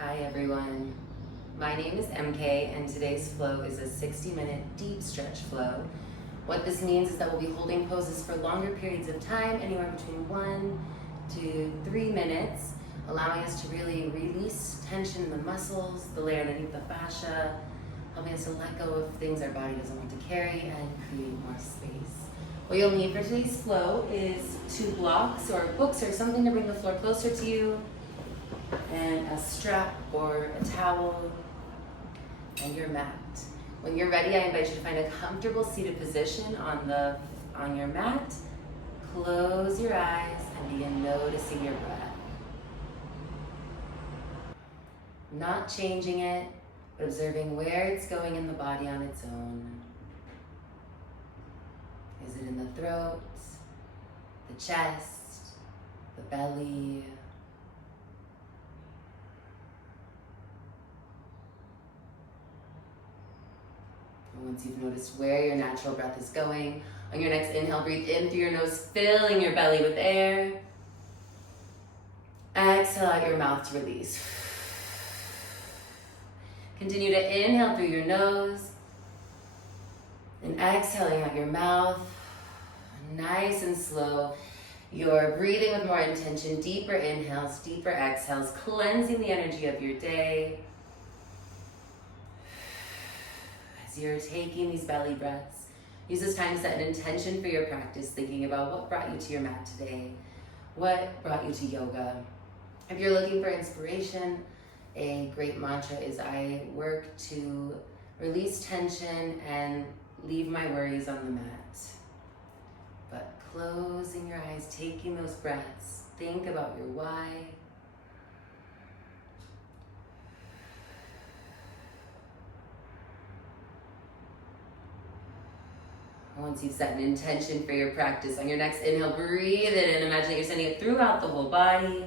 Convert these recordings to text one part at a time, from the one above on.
Hi everyone, my name is MK and today's flow is a 60-minute deep stretch flow. What this means is that we'll be holding poses for longer periods of time, anywhere between 1 to 3 minutes, allowing us to really release tension in the muscles, the layer underneath the fascia, helping us to let go of things our body doesn't want to carry and create more space. What you'll need for today's flow is 2 blocks or books or something to bring the floor closer to you, and a strap or a towel, and your mat. When you're ready, I invite you to find a comfortable seated position on your mat. Close your eyes and begin noticing your breath. Not changing it, but observing where it's going in the body on its own. Is it in the throat, the chest, the belly? Once you've noticed where your natural breath is going, on your next inhale, breathe in through your nose, filling your belly with air. Exhale out your mouth to release. Continue to inhale through your nose and exhaling out your mouth. Nice and slow. You're breathing with more intention, deeper inhales, deeper exhales, cleansing the energy of your day. As you're taking these belly breaths, use this time to set an intention for your practice, thinking about what brought you to your mat today, what brought you to yoga. If you're looking for inspiration, a great mantra is I work to release tension and leave my worries on the mat. But closing your eyes, taking those breaths, think about your why. Once you've set an intention for your practice, on your next inhale, breathe it in. Imagine that you're sending it throughout the whole body.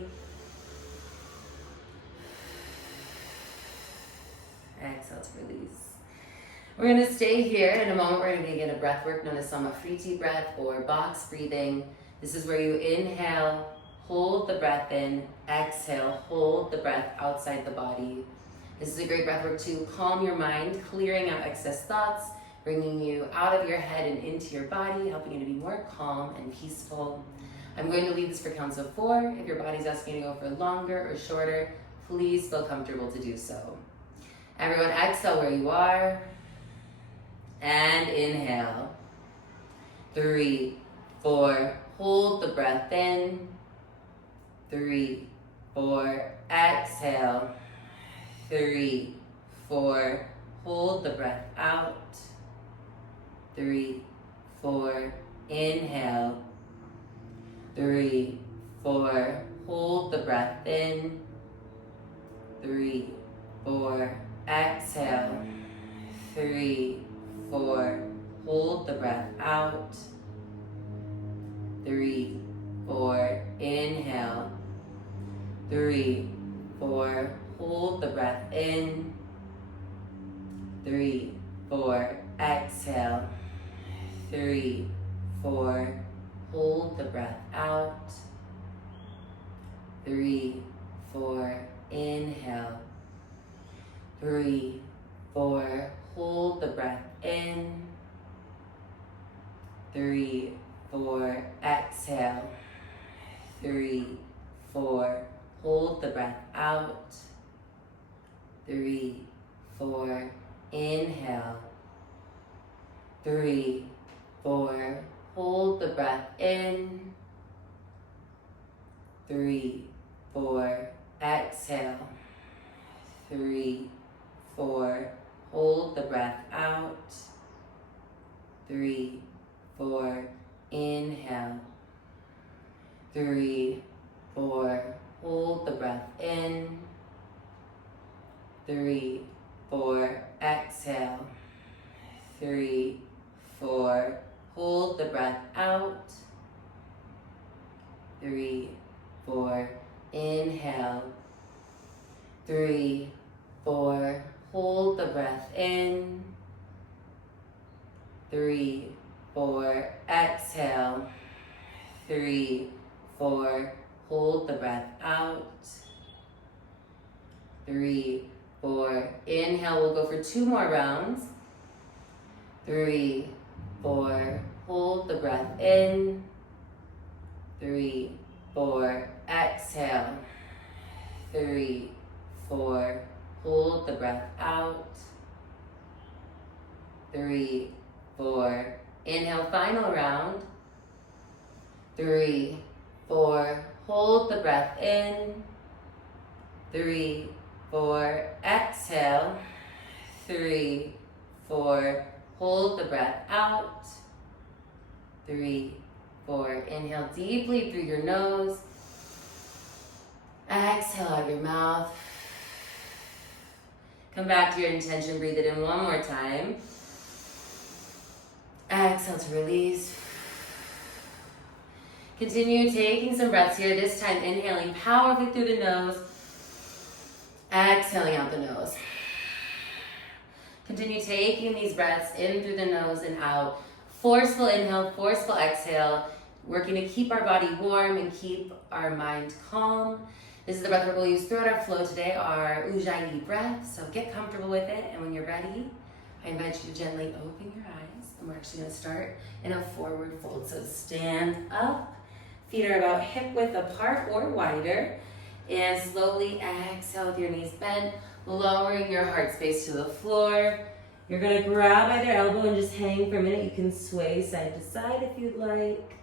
Exhale to release. We're going to stay here. In a moment, we're going to begin a breath work known as Sama Vritti breath or box breathing. This is where you inhale, hold the breath in, exhale, hold the breath outside the body. This is a great breath work to calm your mind, clearing out excess thoughts, bringing you out of your head and into your body, helping you to be more calm and peaceful. I'm going to leave this for counts of 4. If your body's asking you to go for longer or shorter, please feel comfortable to do so. Everyone, exhale where you are. And inhale. 3, 4, hold the breath in. 3, 4, exhale. 3, 4, hold the breath out. 3, 4, inhale. 3, 4, hold the breath in. 3, 4, exhale. 3, 4, hold the breath out. 3, 4, inhale. 3, 4, hold the breath in. 3, 4, exhale. 3, 4, hold the breath out. 3, 4, inhale. 3, 4, hold the breath in. 3, 4, exhale. 3, 4, hold the breath out. 3, 4, inhale. 3, 4, hold the breath in. 3, 4, exhale. 3, 4, hold the breath out. 3, 4, inhale. 3, 4, hold the breath in. 3, 4, exhale. 3, 4, hold the breath out. 3, 4, inhale. 3, 4, hold the breath in. 3, 4, exhale. 3, 4, hold the breath out. 3, 4. Inhale, we'll go for 2 more rounds. 3, 4. Hold the breath in. 3, 4. Exhale. 3, 4. Hold the breath out. 3, 4. Inhale, final round. 3, 4. Hold the breath in. 3, 4. Exhale. 3, 4. Hold the breath out. 3, 4. Inhale deeply through your nose. Exhale out your mouth. Come back to your intention. Breathe it in one more time. Exhale to release. Continue taking some breaths here. This time inhaling powerfully through the nose. Exhaling out the nose. Continue taking these breaths in through the nose and out. Forceful inhale, forceful exhale. Working to keep our body warm and keep our mind calm. This is the breath we'll use throughout our flow today, our Ujjayi breath. So get comfortable with it, and when you're ready, I invite you to gently open your eyes. And we're actually going to start in a forward fold. So stand up, feet are about hip width apart or wider, and slowly exhale with your knees bent, lowering your heart space to the floor. You're going to grab either elbow and just hang for a minute. You can sway side to side if you'd like.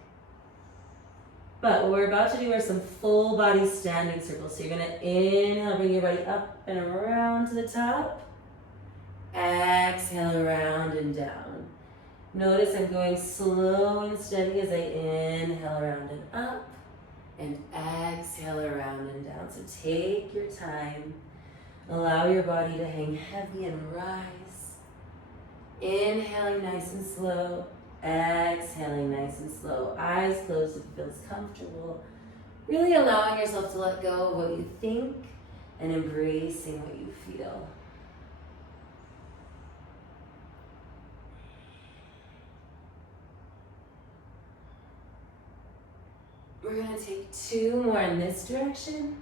But what we're about to do are some full body standing circles. So you're going to inhale, bring your body up and around to the top. Exhale around and down. Notice I'm going slow and steady as I inhale around and up and exhale around and down. So take your time. Allow your body to hang heavy and rise. Inhaling nice and slow. Exhaling nice and slow. Eyes closed if it feels comfortable. Really allowing yourself to let go of what you think and embracing what you feel. We're going to take 2 more in this direction,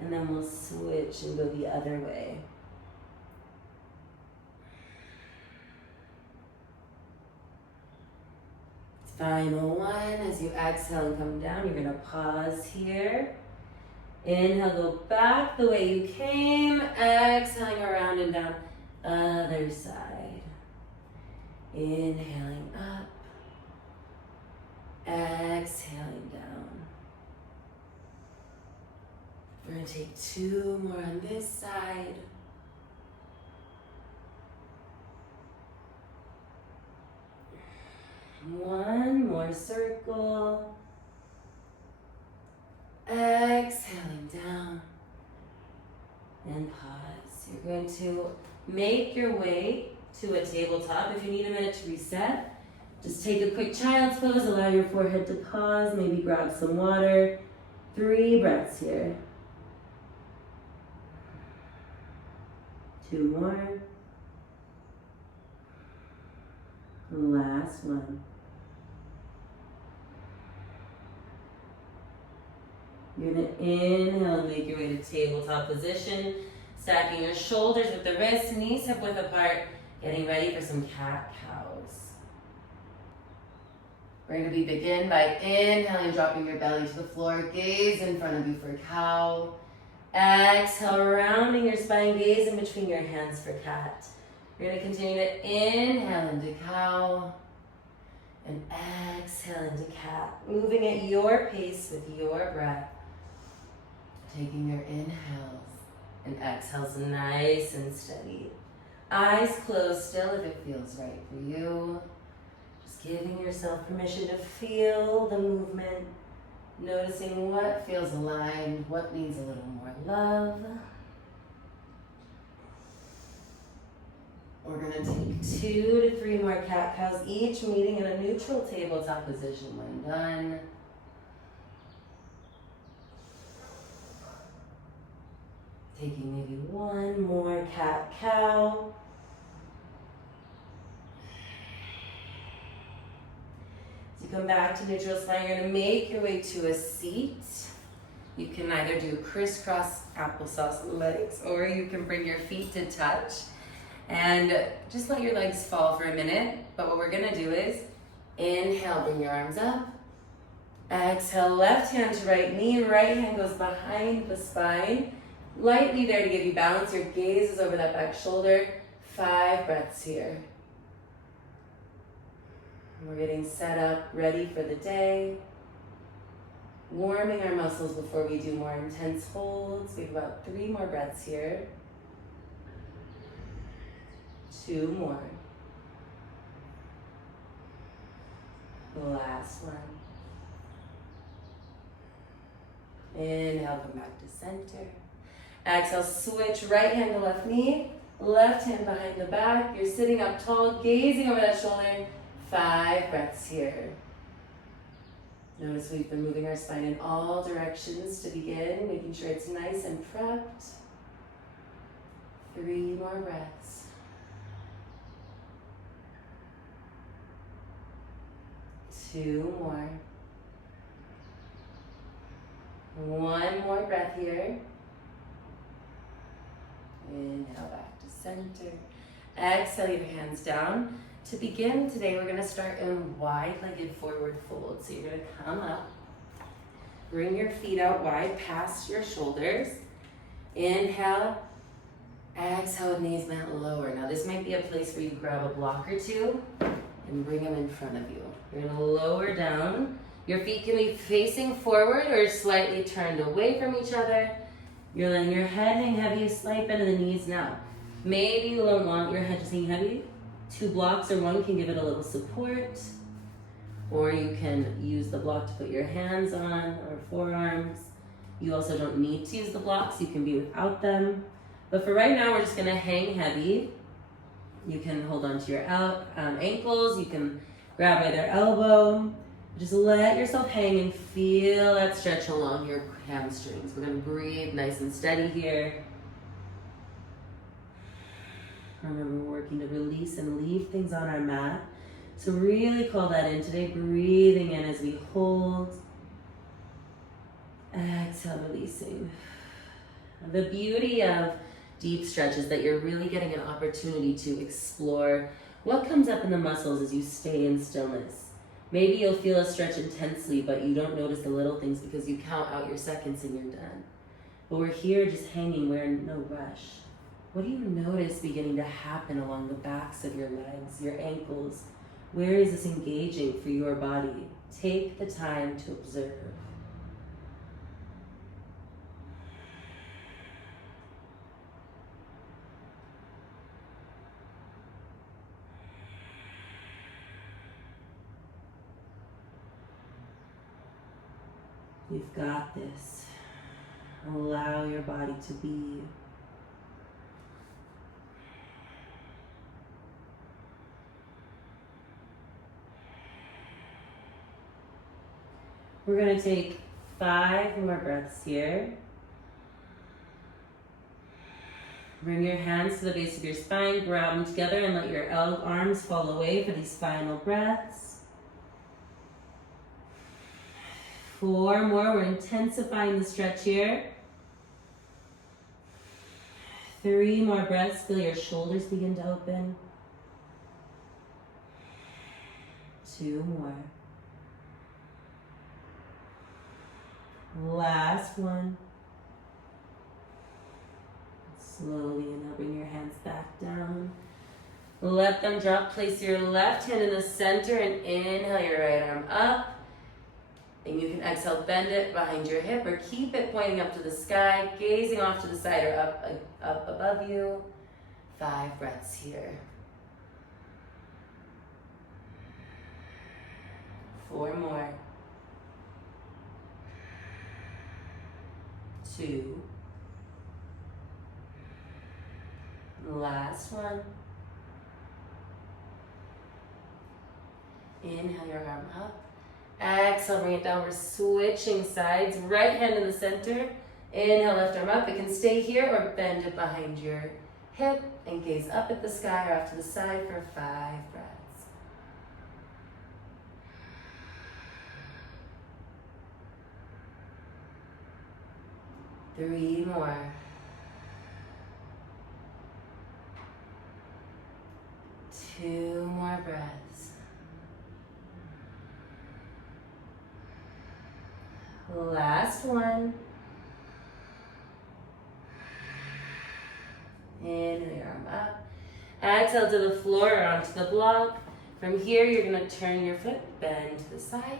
and then we'll switch and go the other way. Final one. As you exhale and come down, you're going to pause here. Inhale, go back the way you came. Exhaling around and down. Other side. Inhaling up. Exhaling down. We're going to take 2 more on this side. One more circle. Exhaling down. And pause. You're going to make your way to a tabletop. If you need a minute to reset, just take a quick child's pose. Allow your forehead to pause. Maybe grab some water. 3 breaths here. 2 more. Last one. You're going to inhale and make your way to tabletop position. Stacking your shoulders with the wrists, knees hip width apart. Getting ready for some cat-cows. We're going to begin by inhaling, dropping your belly to the floor. Gaze in front of you for cow. Exhale, rounding your spine. Gaze in between your hands for cat. You're going to continue to inhale into cow. And exhale into cat. Moving at your pace with your breath. Taking your inhales and exhales nice and steady. Eyes closed still if it feels right for you. Just giving yourself permission to feel the movement. Noticing what feels aligned, what needs a little more love. We're going to take 2 to 3 more cat-cows, each meeting in a neutral tabletop position when done. Taking maybe 1 more cat-cow. As you come back to neutral spine, you're going to make your way to a seat. You can either do crisscross applesauce legs, or you can bring your feet to touch and just let your legs fall for a minute. But what we're gonna do is inhale, bring your arms up. Exhale, left hand to right knee, right hand goes behind the spine. Lightly there to give you balance. Your gaze is over that back shoulder. 5 breaths here. We're getting set up, ready for the day. Warming our muscles before we do more intense holds. We have about 3 more breaths here. 2 more. The last one. Inhale, come back to center. Exhale, switch right hand to left knee, left hand behind the back. You're sitting up tall, gazing over that shoulder. 5 breaths here. Notice we've been moving our spine in all directions to begin, making sure it's nice and prepped. 3 more breaths. 2 more. 1 more breath here. Inhale back to center. Exhale your hands down. To begin today, we're gonna start in wide-legged forward fold. So you're gonna come up, bring your feet out wide past your shoulders. Inhale, exhale, knees bent lower. Now this might be a place where you grab a block or two and bring them in front of you. You're gonna lower down. Your feet can be facing forward or slightly turned away from each other. You're letting your head hang heavy, slight bend of the knees now. Maybe you don't want your head to hang heavy. 2 blocks or 1 can give it a little support. Or you can use the block to put your hands on or forearms. You also don't need to use the blocks, you can be without them. But for right now, we're just gonna hang heavy. You can hold on to your ankles, you can grab either elbow. Just let yourself hang and feel that stretch along your hamstrings. We're gonna breathe nice and steady here. Remember, we're working to release and leave things on our mat. So really call that in today, breathing in as we hold. Exhale, releasing. The beauty of deep stretch is that you're really getting an opportunity to explore what comes up in the muscles as you stay in stillness. Maybe you'll feel a stretch intensely, but you don't notice the little things because you count out your seconds and you're done. But we're here just hanging, we're in no rush. What do you notice beginning to happen along the backs of your legs, your ankles? Where is this engaging for your body? Take the time to observe. You've got this. Allow your body to be. We're going to take 5 more breaths here. Bring your hands to the base of your spine, grab them together and let your arms fall away for these final breaths. 4 more, we're intensifying the stretch here. 3 more breaths, feel your shoulders begin to open. 2 more. Last one. Slowly inhale, bring your hands back down. Let them drop. Place your left hand in the center and inhale your right arm up. And you can exhale, bend it behind your hip or keep it pointing up to the sky, gazing off to the side or up above you. 5 breaths here. 4 more. 2. Last one. Inhale your arm up. Exhale, bring it down. We're switching sides. Right hand in the center. Inhale, left arm up. It can stay here or bend it behind your hip and gaze up at the sky or off to the side for 5 breaths. 3 more. 2 more breaths. Last one. Inhale your arm up. Exhale to the floor or onto the block. From here, you're going to turn your foot, bend to the side.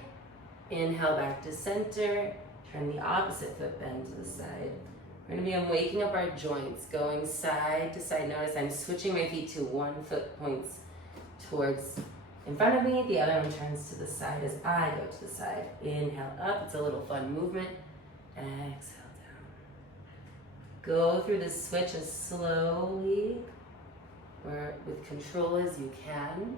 Inhale back to center. Turn the opposite foot, bend to the side. We're going to be waking up our joints, going side to side. Notice I'm switching my feet to 1 foot points towards in front of me. The other one turns to the side as I go to the side. Inhale up. It's a little fun movement. Exhale down. Go through the switch as slowly or with control as you can.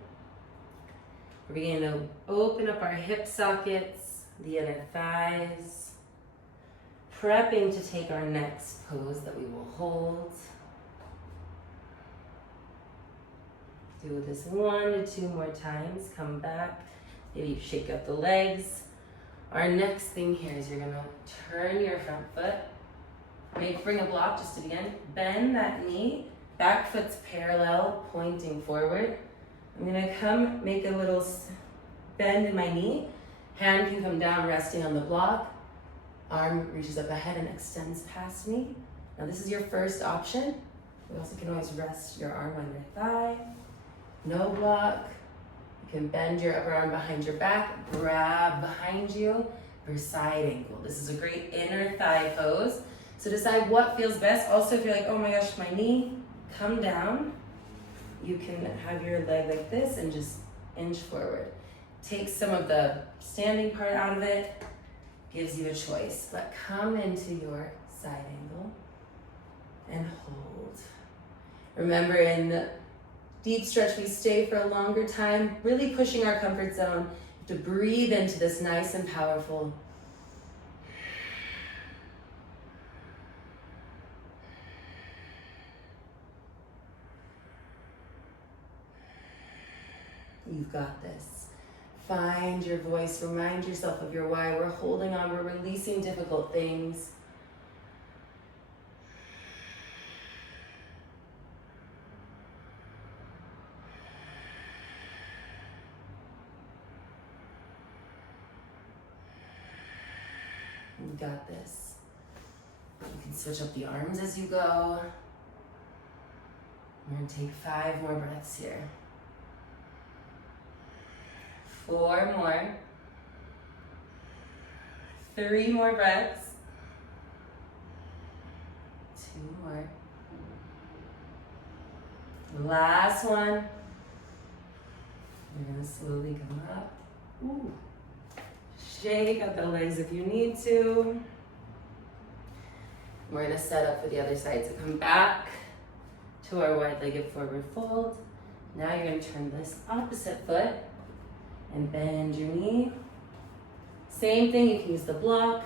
We're beginning to open up our hip sockets, the inner thighs, prepping to take our next pose that we will hold. Do this 1 to 2 more times. Come back. Maybe shake up the legs. Our next thing here is you're going to turn your front foot. Bring a block just to begin. Bend that knee. Back foot's parallel, pointing forward. I'm going to make a little bend in my knee. Hand can come down, resting on the block. Arm reaches up ahead and extends past me. Now this is your first option. You also can always rest your arm on your thigh. No block. You can bend your upper arm behind your back, grab behind you for side angle. This is a great inner thigh pose. So decide what feels best. Also, if you're like, oh my gosh, my knee, come down. You can have your leg like this and just inch forward. Take some of the standing part out of it, gives you a choice. But come into your side angle and hold. Remember, in the deep stretch, we stay for a longer time, really pushing our comfort zone. You have to breathe into this nice and powerful. You've got this. Find your voice. Remind yourself of your why. We're holding on. We're releasing difficult things. You got this. You can switch up the arms as you go. We're going to take 5 more breaths here. 4 more. 3 more breaths. 2 more. Last one. You're going to slowly come up. Ooh. Shake out the legs if you need to. We're going to set up for the other side. So come back to our wide-legged forward fold. Now you're going to turn this opposite foot and bend your knee. Same thing, you can use the block.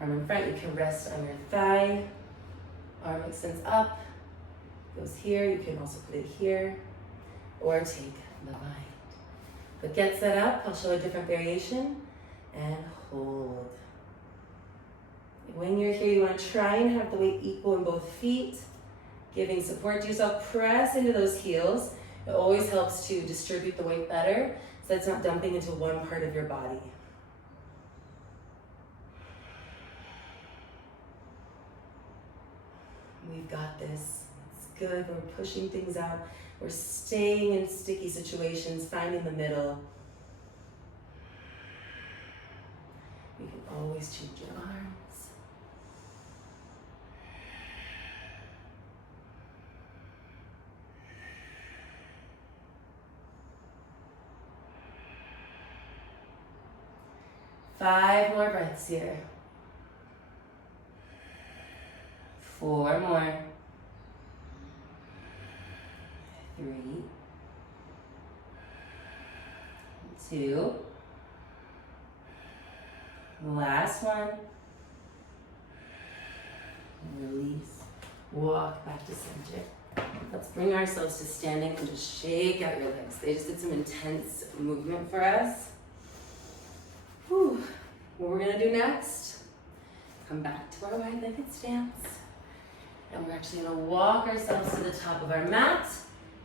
Arm in front, you can rest on your thigh. Arm extends up, goes here. You can also put it here or take the bind. But get set up, I'll show a different variation and hold. When you're here, you want to try and have the weight equal in both feet, giving support to yourself. Press into those heels. It always helps to distribute the weight better, so it's not dumping into one part of your body. We've got this. It's good. We're pushing things out. We're staying in sticky situations, finding the middle. You can always change your arms. Five more breaths here. 4 more. 3, 2. Last one. Release. Walk back to center. Let's bring ourselves to standing and just shake out your legs. They just did some intense movement for us. Whew. What we're gonna do next, come back to our wide-legged stance. And we're actually gonna walk ourselves to the top of our mat.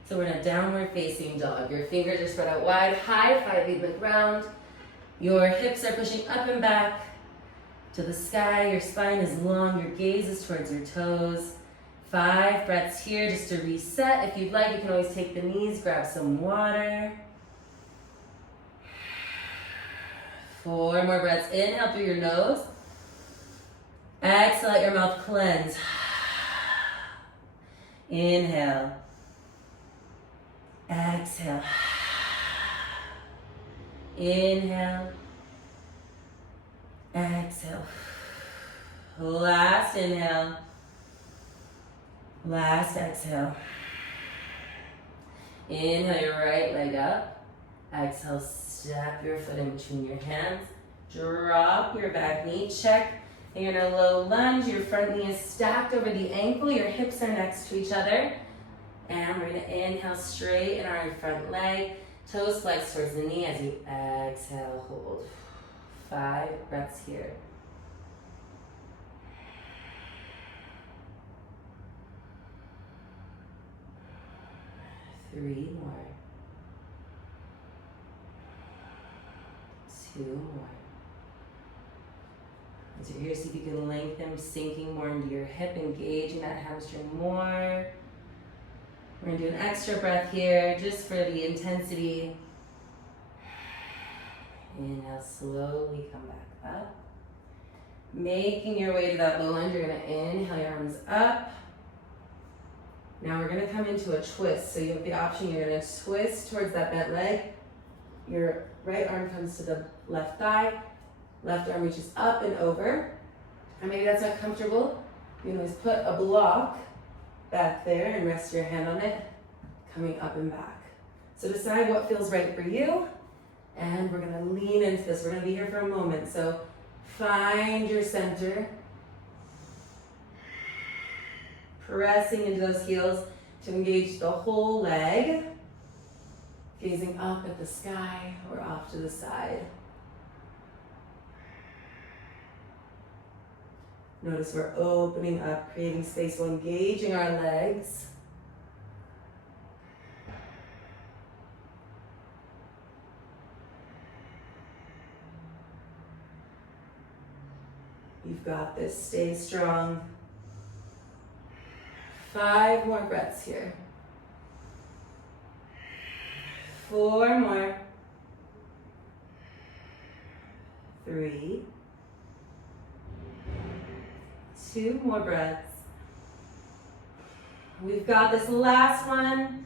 So we're in a downward facing dog. Your fingers are spread out wide, high 5 feet width round. Your hips are pushing up and back to the sky. Your spine is long, your gaze is towards your toes. 5 breaths here just to reset. If you'd like, you can always take the knees, grab some water. 4 more breaths. Inhale through your nose. Exhale, let your mouth cleanse. Inhale. Exhale. Inhale. Exhale. Last inhale. Last exhale. Inhale your right leg up. Exhale, step your foot in between your hands. Drop your back knee. Check. You're in a low lunge. Your front knee is stacked over the ankle. Your hips are next to each other. And we're going to inhale, straighten our front leg. Toes flex towards the knee as you exhale, hold. 5 breaths here. 3 more. 2 more. As you're here, see if you can lengthen, sinking more into your hip, engaging that hamstring more. We're gonna do an extra breath here, just for the intensity. Inhale, slowly come back up. Making your way to that low lunge, you're gonna inhale your arms up. Now we're gonna come into a twist. So you have the option, you're gonna twist towards that bent leg. Your right arm comes to the left thigh. Left arm reaches up and over. And maybe that's not comfortable. You can always put a block back there and rest your hand on it, coming up and back. So decide what feels right for you. And we're gonna lean into this. We're gonna be here for a moment. So find your center. Pressing into those heels to engage the whole leg. Gazing up at the sky or off to the side. Notice we're opening up, creating space while engaging our legs. You've got this, stay strong. 5 more breaths here. 4 more. 3. 2 more breaths. We've got this last one.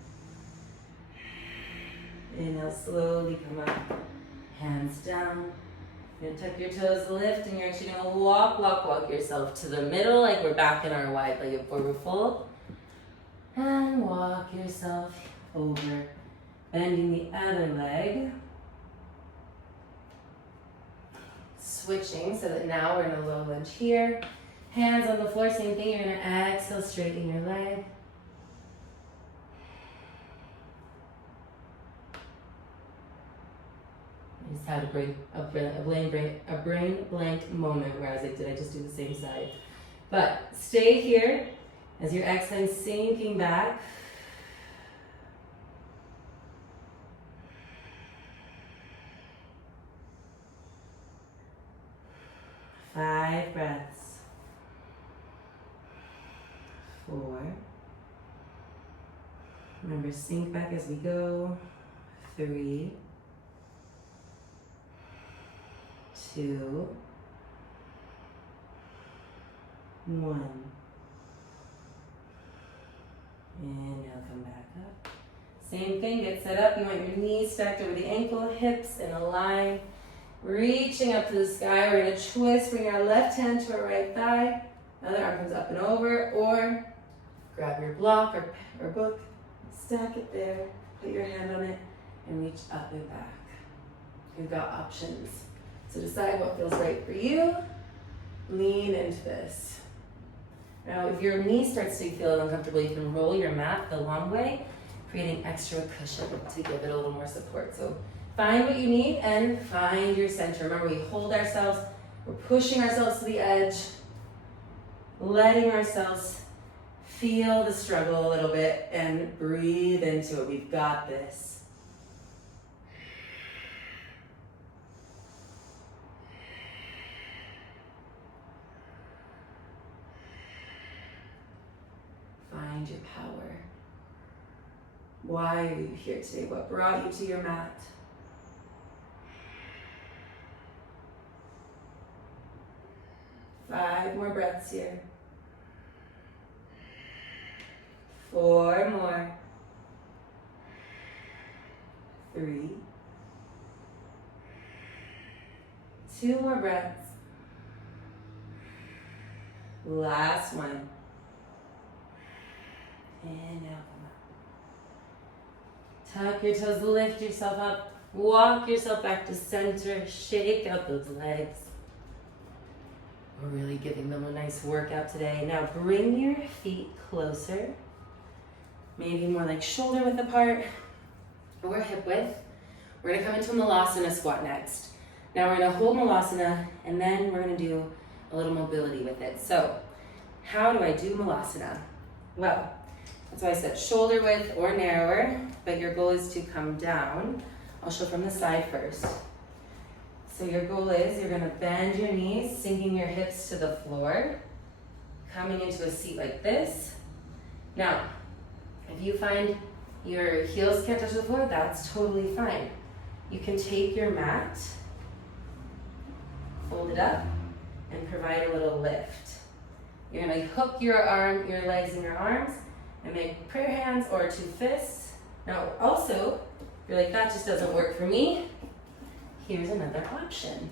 Inhale, slowly come up. Hands down. You're gonna tuck your toes, lift, and you're actually gonna walk yourself to the middle, like we're back in our wide-legged forward fold. And walk yourself over, bending the other leg. Switching so that now we're in a low lunge here. Hands on the floor, same thing. You're gonna exhale, straighten your leg. I just had a brain blank moment where I was like, did I just do the same side? But stay here as you're exhaling, sinking back. Five breaths. 4. Remember, sink back as we go. 3. 2. 1. And now come back up. Same thing, get set up. You want your knees stacked over the ankle, hips in a line. Reaching up to the sky, we're gonna twist, bring our left hand to our right thigh. Other arm comes up and over, or grab your block or book, stack it there, put your hand on it, and reach up and back. You've got options. So decide what feels right for you. Lean into this. Now, if your knee starts to feel uncomfortable, you can roll your mat the long way, creating extra cushion to give it a little more support. So find what you need and find your center. Remember, we hold ourselves, we're pushing ourselves to the edge, letting ourselves feel the struggle a little bit and breathe into it. We've got this. Find your power. Why are you here today? What brought you to your mat? Five more breaths here. 4 more. 3. 2 more breaths. Last one. And out. Tuck your toes, lift yourself up, walk yourself back to center, shake out those legs. We're really giving them a nice workout today. Now bring your feet closer, maybe more like shoulder width apart or hip width. We're gonna come into a malasana squat next. Now we're gonna hold malasana and then we're gonna do a little mobility with it. So how do I do malasana? Well, that's why I said shoulder width or narrower, but your goal is to come down. I'll show from the side first. So your goal is you're gonna bend your knees, sinking your hips to the floor, coming into a seat like this. Now, if you find your heels can't touch the floor, that's totally fine. You can take your mat, fold it up, and provide a little lift. You're gonna hook your legs and your arms, and make prayer hands or 2 fists. Now also, if you're like, that just doesn't work for me, here's another option.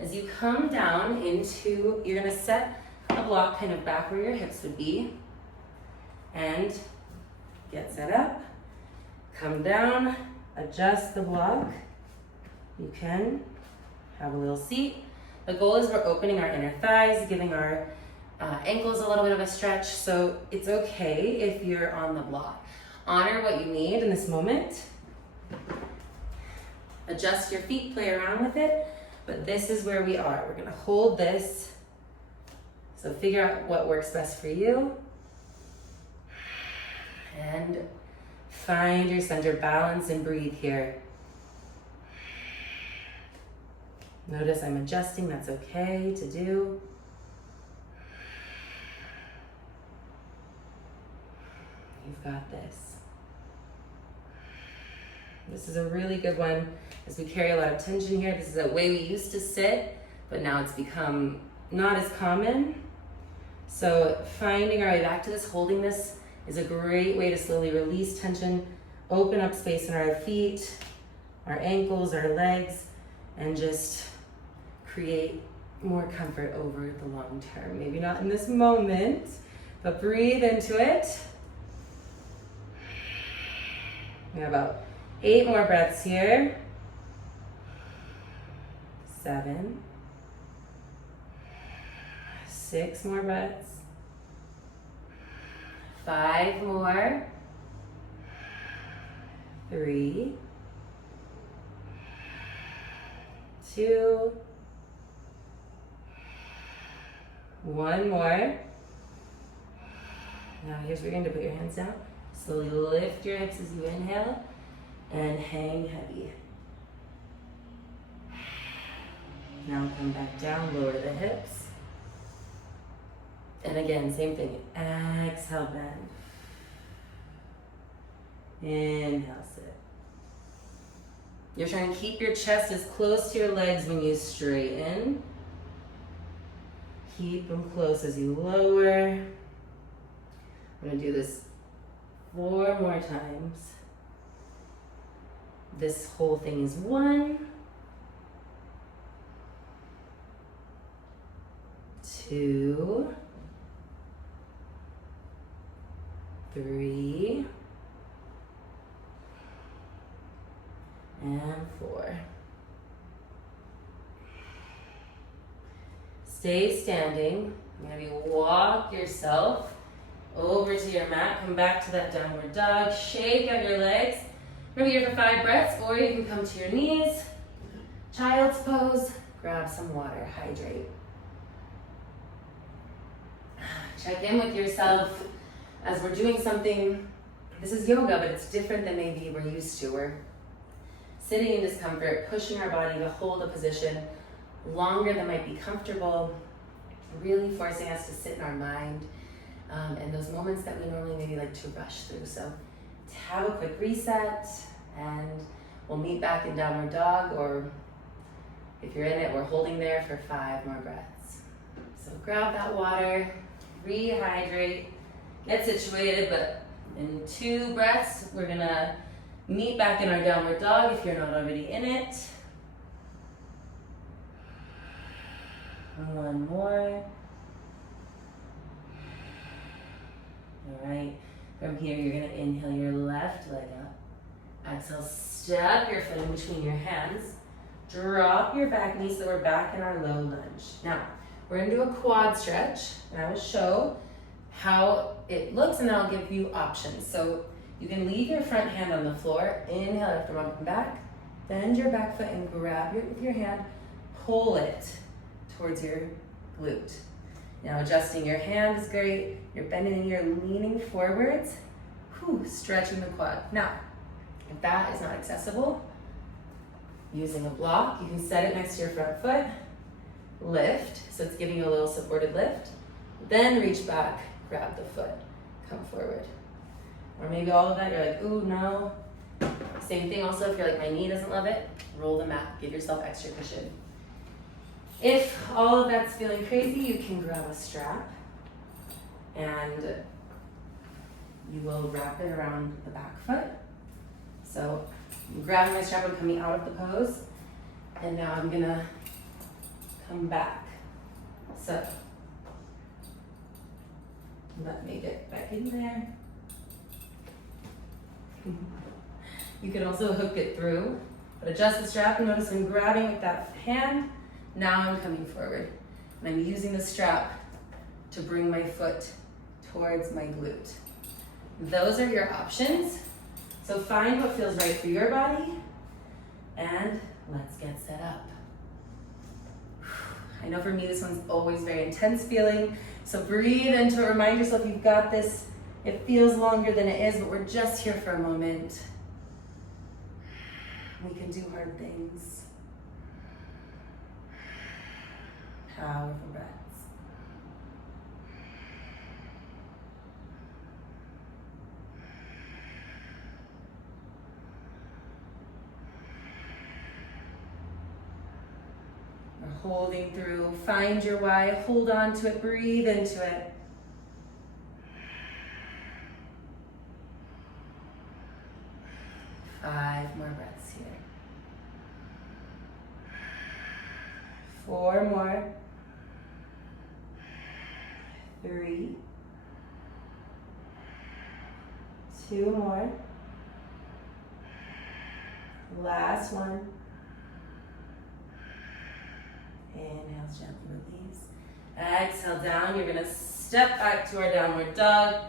As you come down into, you're gonna set a block kind of back where your hips would be, and get set up, come down, adjust the block. You can have a little seat. The goal is we're opening our inner thighs, giving our ankles a little bit of a stretch, so it's okay if you're on the block. Honor what you need in this moment. Adjust your feet, play around with it, but this is where we are. We're gonna hold this. So figure out what works best for you. And find your center, balance and breathe here. Notice I'm adjusting, that's okay to do. You've got this. This is a really good one as we carry a lot of tension here. This is a way we used to sit, but now it's become not as common. So finding our way back to this, holding this is a great way to slowly release tension, open up space in our feet, our ankles, our legs, and just create more comfort over the long term. Maybe not in this moment, but breathe into it. We have about 8 more breaths here. 7. 6 more breaths. 5 more. 3. 2. 1 more. Now here's where you're going to put your hands down. Slowly lift your hips as you inhale and hang heavy. Now come back down, lower the hips. And again, same thing. Exhale, bend. Inhale, sit. You're trying to keep your chest as close to your legs when you straighten. Keep them close as you lower. I'm going to do this 4 more times. This whole thing is 1, 2, 3, and 4. Stay standing. Maybe walk yourself over to your mat. Come back to that downward dog. Shake out your legs. Maybe here for 5 breaths, or you can come to your knees. Child's pose. Grab some water. Hydrate. Check in with yourself as we're doing something. This is yoga, but it's different than maybe we're used to. We're sitting in discomfort, pushing our body to hold a position longer than might be comfortable, really forcing us to sit in our mind, and those moments that we normally maybe like to rush through. So to have a quick reset, and we'll meet back in downward dog, or if you're in it, we're holding there for 5 more breaths. So grab that water, rehydrate, get situated, but in 2 breaths, we're gonna meet back in our downward dog if you're not already in it. 1 more. All right, from here, you're gonna inhale your left leg up. Exhale, step your foot in between your hands. Drop your back knee so we're back in our low lunge. Now, we're gonna do a quad stretch, and I will show how it looks, and then I'll give you options. So you can leave your front hand on the floor, inhale after welcome back, bend your back foot and grab it with your hand, pull it towards your glute. Now adjusting your hand is great. You're bending and you're leaning forwards, stretching the quad. Now, if that is not accessible, using a block, you can set it next to your front foot, lift, so it's giving you a little supported lift, then reach back, grab the foot, come forward. Or maybe all of that, you're like, ooh, no. Same thing also, if you're like, my knee doesn't love it, roll the mat, give yourself extra cushion. If all of that's feeling crazy, you can grab a strap and you will wrap it around the back foot. So I'm grabbing my strap, I'm coming out of the pose, and now I'm gonna come back. So let me get back in there. You can also hook it through, but adjust the strap and notice I'm grabbing with that hand. Now I'm coming forward, and I'm using the strap to bring my foot towards my glute. Those are your options. So find what feels right for your body, and let's get set up. I know for me, this one's always very intense feeling, so breathe into it. Remind yourself you've got this. It feels longer than it is, but we're just here for a moment. We can do hard things. Powerful breaths. We're holding through. Find your why. Hold on to it. Breathe into it. Five more breaths here. 4 more. 3. 2 more. Last one. Inhale, gently release. Exhale down. You're gonna step back to our downward dog.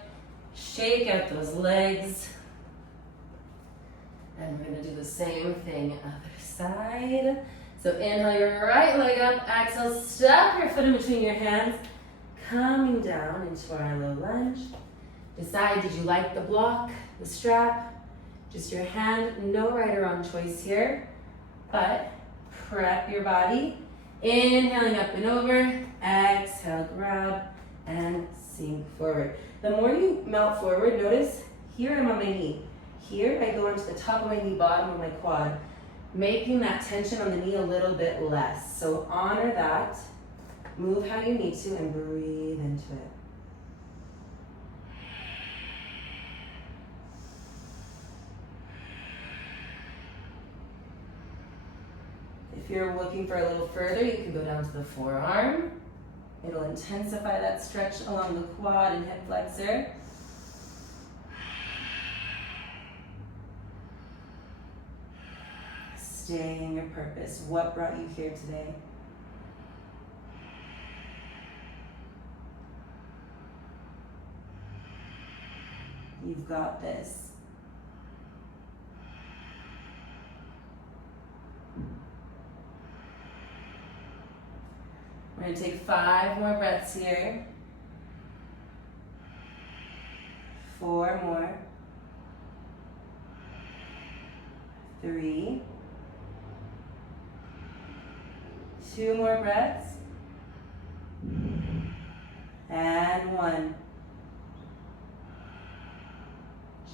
Shake out those legs. And we're gonna do the same thing other side. So inhale your right leg up. Exhale, step your foot in between your hands. Coming down into our low lunge. Decide, did you like the block, the strap? Just your hand, no right or wrong choice here. But prep your body. Inhaling up and over. Exhale, grab and sink forward. The more you melt forward, notice here I'm on my knee. Here I go onto the top of my knee, bottom of my quad, making that tension on the knee a little bit less. So honor that. Move how you need to and breathe into it. If you're looking for a little further, you can go down to the forearm. It'll intensify that stretch along the quad and hip flexor. Stay in your purpose. What brought you here today? You've got this. We're going to take 5 more breaths here. 4 more. 3. 2 more breaths. And 1.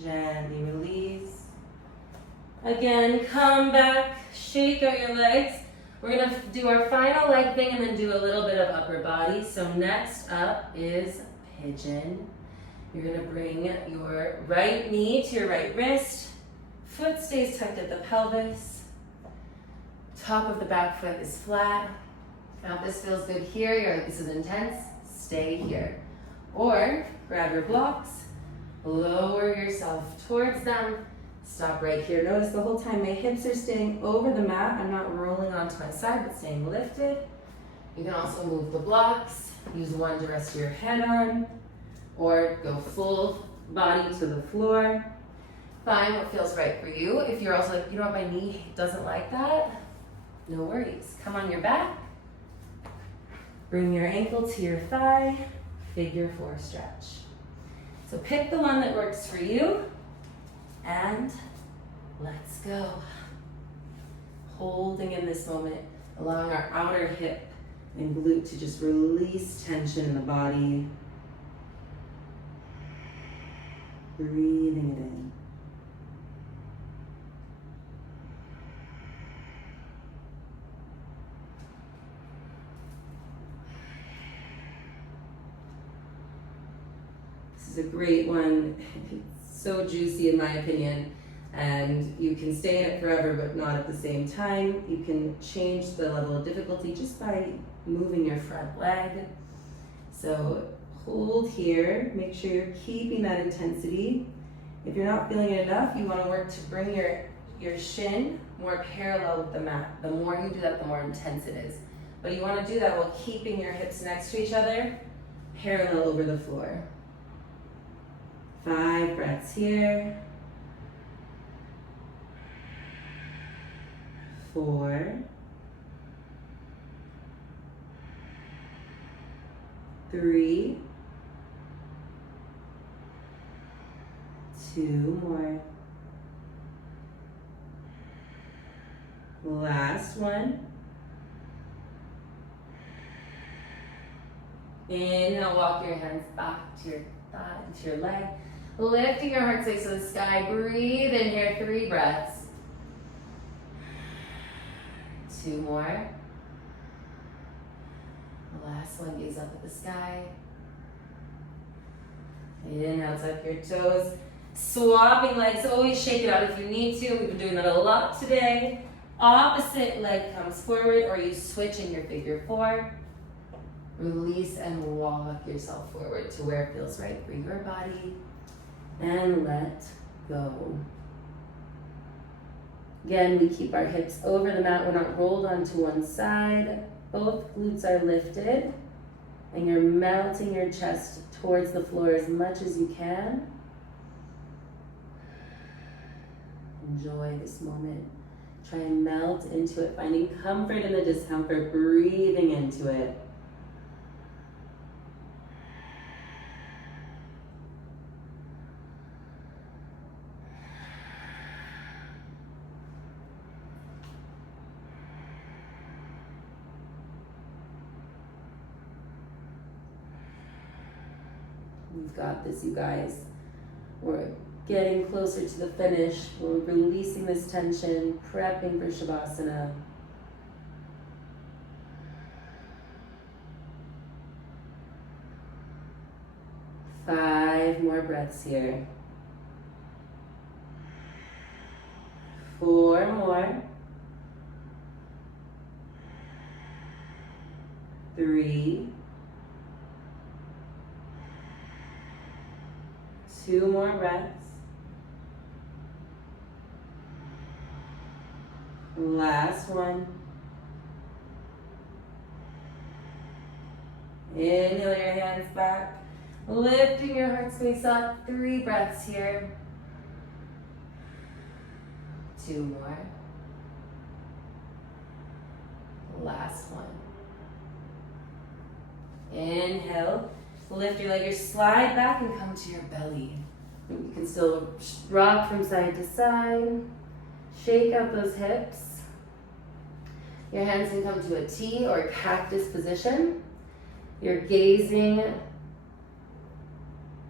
Gently release. Again, come back, shake out your legs. We're gonna do our final leg thing and then do a little bit of upper body. So next up is pigeon. You're gonna bring your right knee to your right wrist. Foot stays tucked at the pelvis. Top of the back foot is flat. Now if this feels good here, you're like, this is intense, stay here. Or grab your blocks, lower yourself towards them, stop right here. Notice the whole time my hips are staying over the mat. I'm not rolling onto my side, but staying lifted. You can also move the blocks, use one to rest your head on, or go full body to the floor. Find what feels right for you. If you're also like, you know what, my knee doesn't like that, no worries. Come on your back, bring your ankle to your thigh, figure 4 stretch. So pick the one that works for you, and let's go. Holding in this moment, allowing our outer hip and glute to just release tension in the body. Breathing it in. This is a great one. It's so juicy in my opinion, and you can stay in it forever but not at the same time. You can change the level of difficulty just by moving your front leg. So hold here, make sure you're keeping that intensity. If you're not feeling it enough, you want to work to bring your shin more parallel with the mat. The more you do that, the more intense it is. But you want to do that while keeping your hips next to each other, parallel over the floor. 5 breaths here. 4. 3. 2 more. Last one. Inhale, walk your hands back to your thigh, to your leg. Lifting your heart space to the sky. Breathe in here, 3 breaths. 2 more. The last one, gaze up at the sky. Inhale, tuck your toes. Swapping legs, always shake it out if you need to. We've been doing that a lot today. Opposite leg comes forward, or you switch in your figure 4. Release and walk yourself forward to where it feels right for your body. And let go. Again, we keep our hips over the mat. We're not rolled onto one side. Both glutes are lifted. And you're melting your chest towards the floor as much as you can. Enjoy this moment. Try and melt into it, finding comfort in the discomfort, breathing into it. We've got this, you guys. We're getting closer to the finish. We're releasing this tension, prepping for Shavasana. Five more breaths here. 4 more. 3. 2 more breaths. Last one. Inhale your hands back. Lifting your heart space up. 3 breaths here. 2 more. Last one. Inhale. Lift your leg, slide back and come to your belly. You can still rock from side to side. Shake out those hips. Your hands can come to a T or cactus position. You're gazing.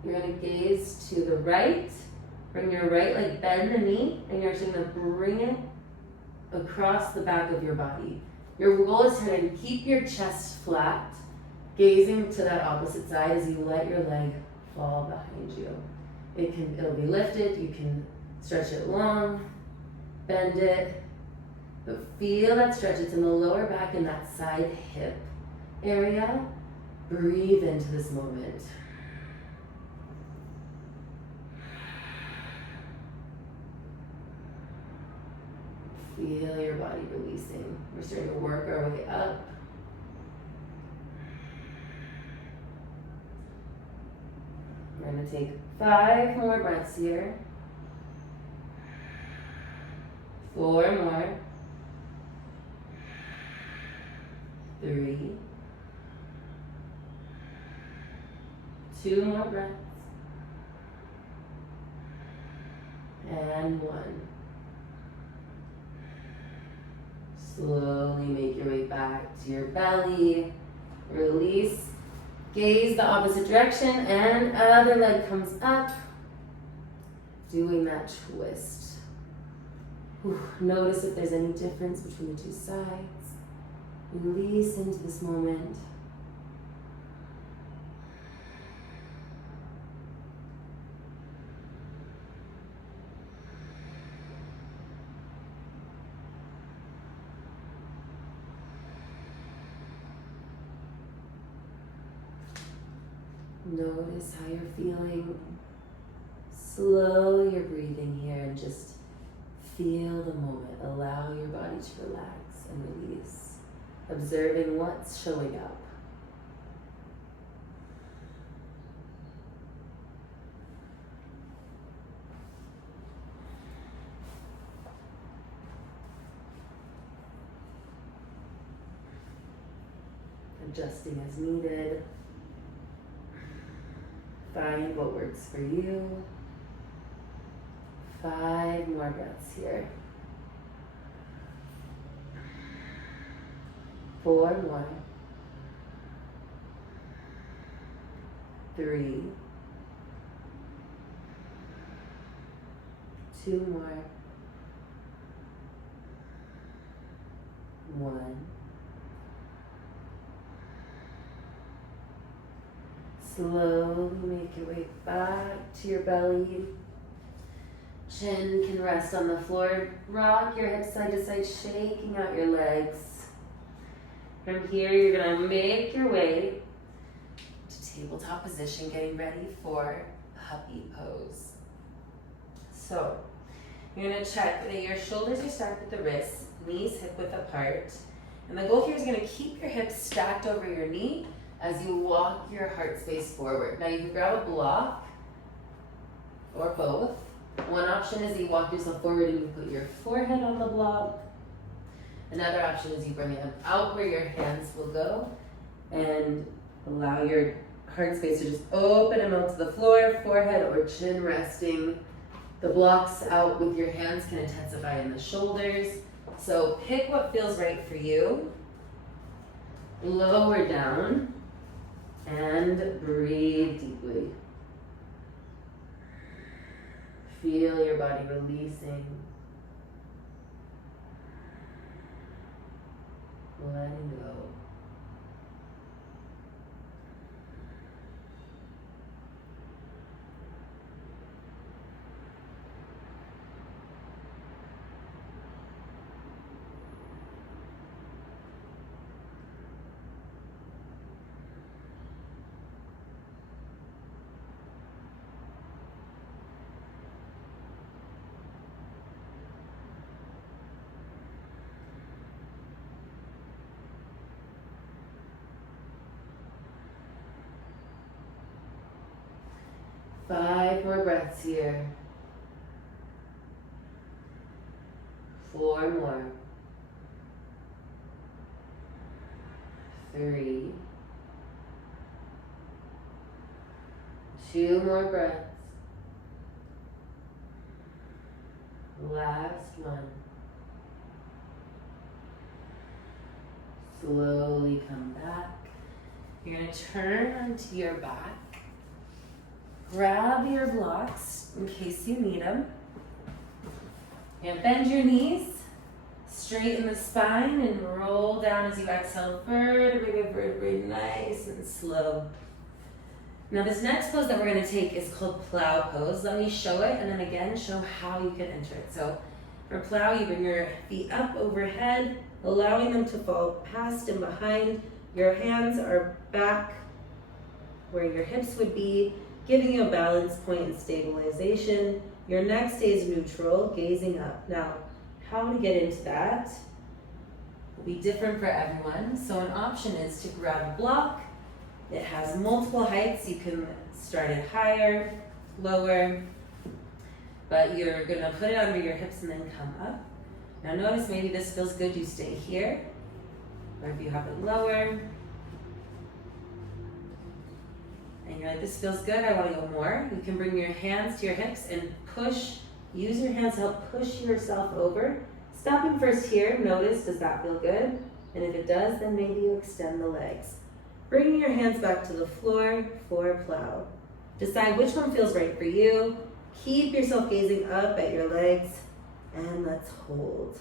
You're going to gaze to the right. Bring your right leg, bend the knee, and you're actually going to bring it across the back of your body. Your goal is to keep your chest flat, gazing to that opposite side as you let your leg fall behind you. It'll be lifted. You can stretch it long, bend it, but feel that stretch. It's in the lower back and that side hip area. Breathe into this moment. Feel your body releasing. We're starting to work our way up. We're going to take 5 more breaths here. 4 more. 3. 2 more breaths. And 1. Slowly make your way back to your belly. Release. Gaze the opposite direction and other leg comes up. Doing that twist. Notice if there's any difference between the two sides. Release into this moment. Notice how you're feeling. Slow your breathing here and just feel the moment. Allow your body to relax and release. Observing what's showing up. Adjusting as needed. Find what works for you. 5 more breaths here. 4 more. 3. 2 more. 1. Slowly make your way back to your belly. Chin can rest on the floor. Rock your hips side to side, shaking out your legs. From here, you're going to make your way to tabletop position, getting ready for puppy pose. So, you're going to check that your shoulders are stacked with the wrists, knees hip width apart. And the goal here is going to keep your hips stacked over your knee as you walk your heart space forward. Now you can grab a block or both. One option is you walk yourself forward and you put your forehead on the block. Another option is you bring them out where your hands will go and allow your heart space to just open and melt to the floor, forehead or chin resting. The blocks out with your hands can intensify in the shoulders. So pick what feels right for you. Lower down and breathe deeply. Feel your body releasing. Letting go. Five more breaths here. 4 more. 3. 2 more breaths. Last one. Slowly come back. You're going to turn onto your back. Grab your blocks in case you need them. And bend your knees. Straighten the spine and roll down as you exhale. Vertebrae by vertebrae, nice and slow. Now this next pose that we're going to take is called plow pose. Let me show it and then again show how you can enter it. So for plow, you bring your feet up overhead, allowing them to fall past and behind. Your hands are back where your hips would be, giving you a balance point and stabilization. Your neck stays neutral, gazing up. Now, how to get into that will be different for everyone. So an option is to grab a block. It has multiple heights. You can start it higher, lower, but you're gonna put it under your hips and then come up. Now notice maybe this feels good, you stay here, or if you have it lower, and you're like, this feels good, I wanna go more, you can bring your hands to your hips and push, use your hands to help push yourself over. Stopping first here, notice, does that feel good? And if it does, then maybe you extend the legs. Bringing your hands back to the floor for plow. Decide which one feels right for you. Keep yourself gazing up at your legs, and let's hold.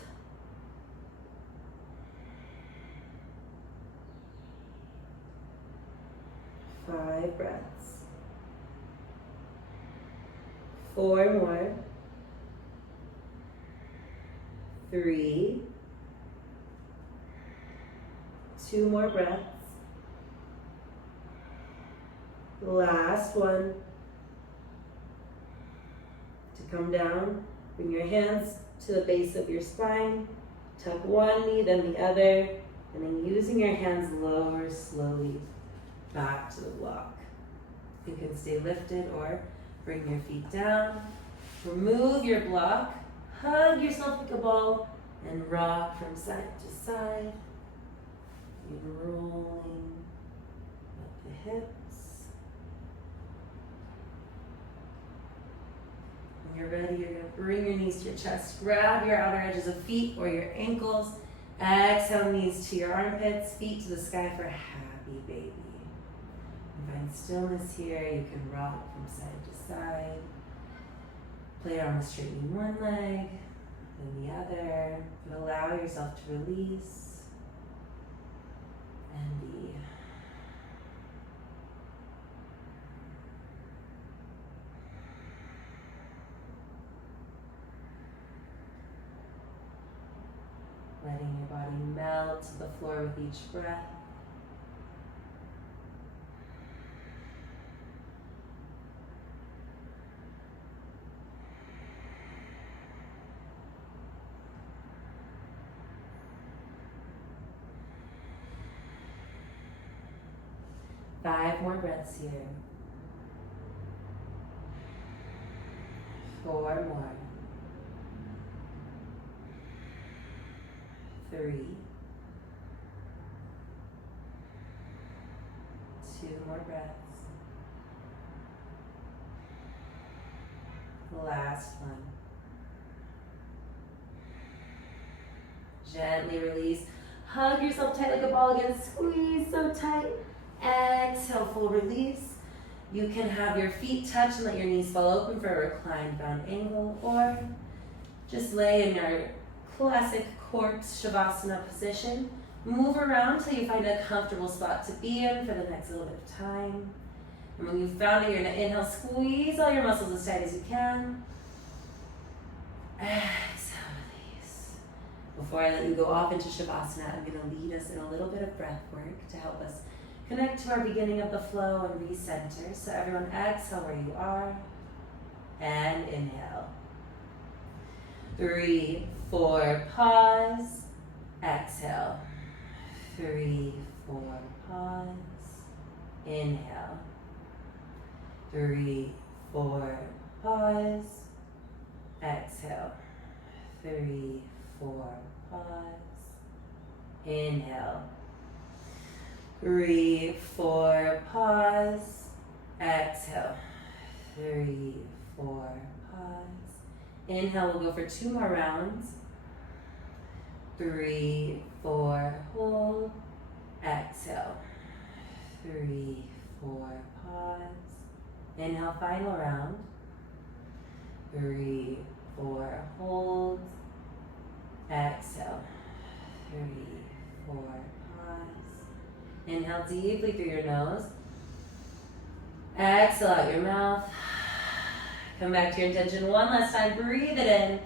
Five breaths. 4 more. 3. 2 more breaths. Last one. To come down, bring your hands to the base of your spine. Tuck one knee, then the other, and then using your hands, lower slowly back to the block. You can stay lifted or bring your feet down. Remove your block, hug yourself like a ball, and rock from side to side. And rolling up the hips. When you're ready, you're going to bring your knees to your chest. Grab your outer edges of feet or your ankles. Exhale, knees to your armpits, feet to the sky for a happy baby. And find stillness here. You can rock from side to side. Play around with straightening one leg, then the other. But allow yourself to release and be. Letting your body melt to the floor with each breath. Five more breaths here. 4 more. 3. 2 more breaths. Last one. Gently release. Hug yourself tight like a ball again. Squeeze so tight. Exhale, full release. You can have your feet touch and let your knees fall open for a reclined bound angle, or just lay in your classic corpse shavasana position. Move around till you find a comfortable spot to be in for the next little bit of time. And when you've found it, you're going to inhale, squeeze all your muscles as tight as you can. Exhale, release. Before I let you go off into shavasana, I'm going to lead us in a little bit of breath work to help us connect to our beginning of the flow and recenter. So everyone exhale where you are and inhale. 3, 4, pause, exhale. 3, 4, pause, inhale. 3, 4, pause, exhale. 3, 4, pause, inhale. 3, 4, pause, exhale. 3, 4, pause, Inhale, we'll go for 2 more rounds. 3, 4, hold. Exhale. 3, 4, pause. Inhale, final round. 3, 4, hold. Exhale. 3, 4, pause. Inhale deeply through your nose. Exhale out your mouth. Come back to your intention one last time. Breathe it in.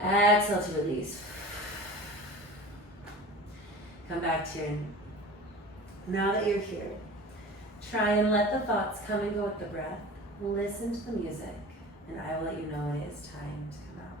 Exhale to release. Come back to your... Now that you're here, try and let the thoughts come and go with the breath. Listen to the music, and I will let you know when it is time to come out.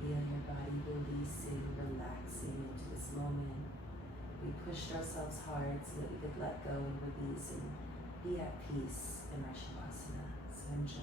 Feel your body releasing, relaxing into this moment. We pushed ourselves hard so that we could let go and release and be at peace in our shavasana. So enjoy.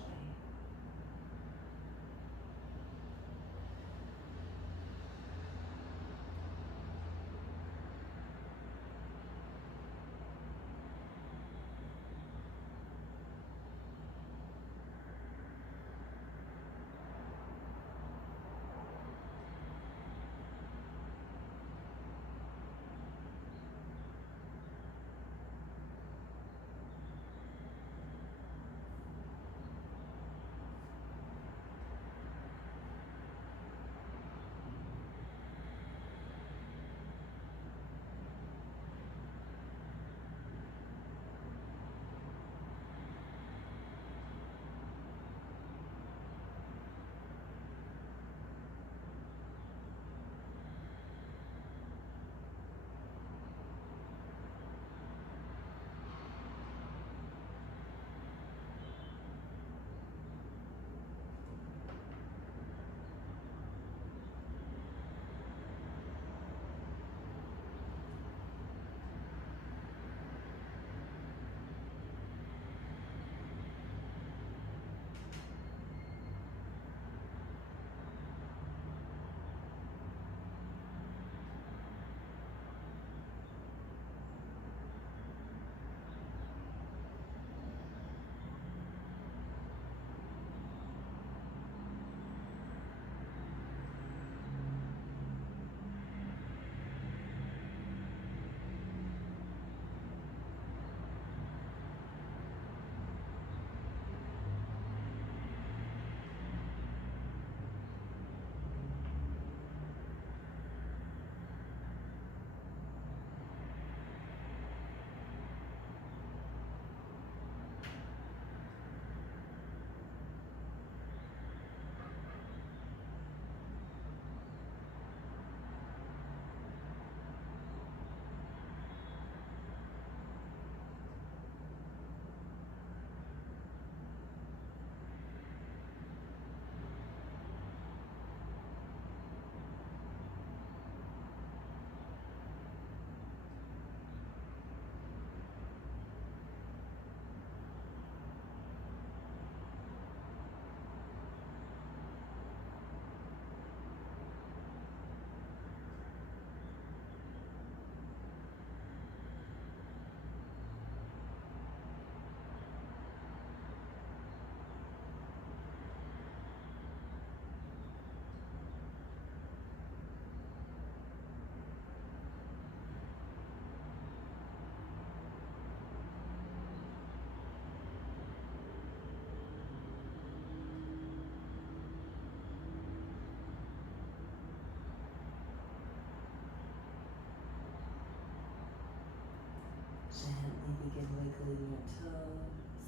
begin wiggling your toes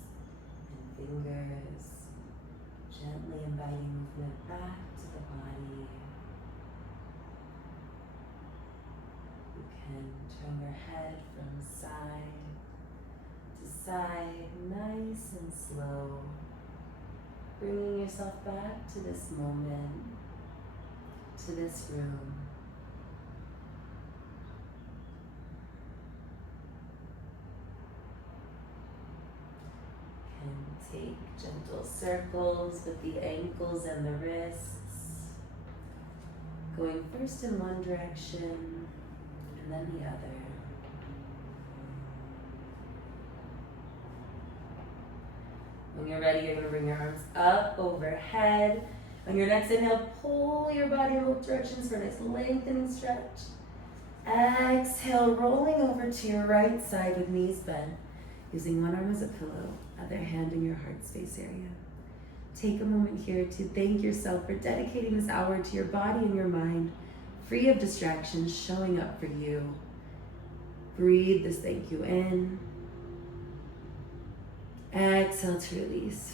and fingers, gently inviting movement back to the body. You can turn your head from side to side, nice and slow, bringing yourself back to this moment, to this room. And take gentle circles with the ankles and the wrists, going first in one direction and then the other. When you're ready, you're going to bring your arms up overhead. On your next inhale, pull your body in both directions for a nice lengthening stretch. Exhale, rolling over to your right side with knees bent, using one arm as a pillow, other hand in your heart space area. Take a moment here to thank yourself for dedicating this hour to your body and your mind, free of distractions, showing up for you. Breathe this thank you in. Exhale to release.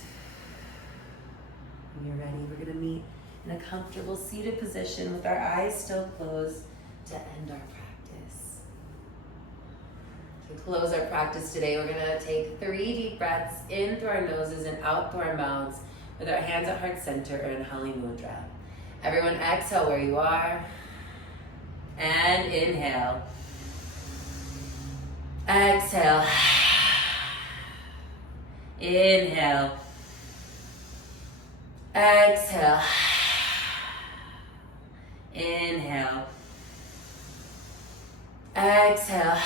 When you're ready, we're going to meet in a comfortable seated position with our eyes still closed to end our practice. To close our practice today, we're going to take 3 deep breaths in through our noses and out through our mouths with our hands at heart center or in Hali Mudra. Everyone exhale where you are and inhale. Exhale. Inhale. Exhale. Inhale. Exhale.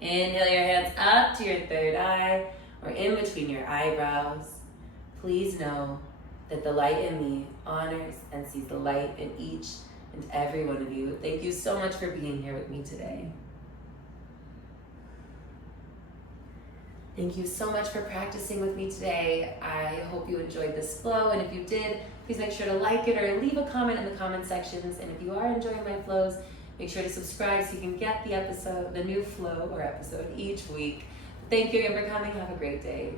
Inhale your hands up to your third eye or in between your eyebrows. Please know that the light in me honors and sees the light in each and every one of you. Thank you so much for being here with me today. Thank you so much for practicing with me today. I hope you enjoyed this flow, and if you did, please make sure to like it or leave a comment in the comment sections. And if you are enjoying my flows, make sure to subscribe so you can get the new flow or episode each week. Thank you again for coming. Have a great day.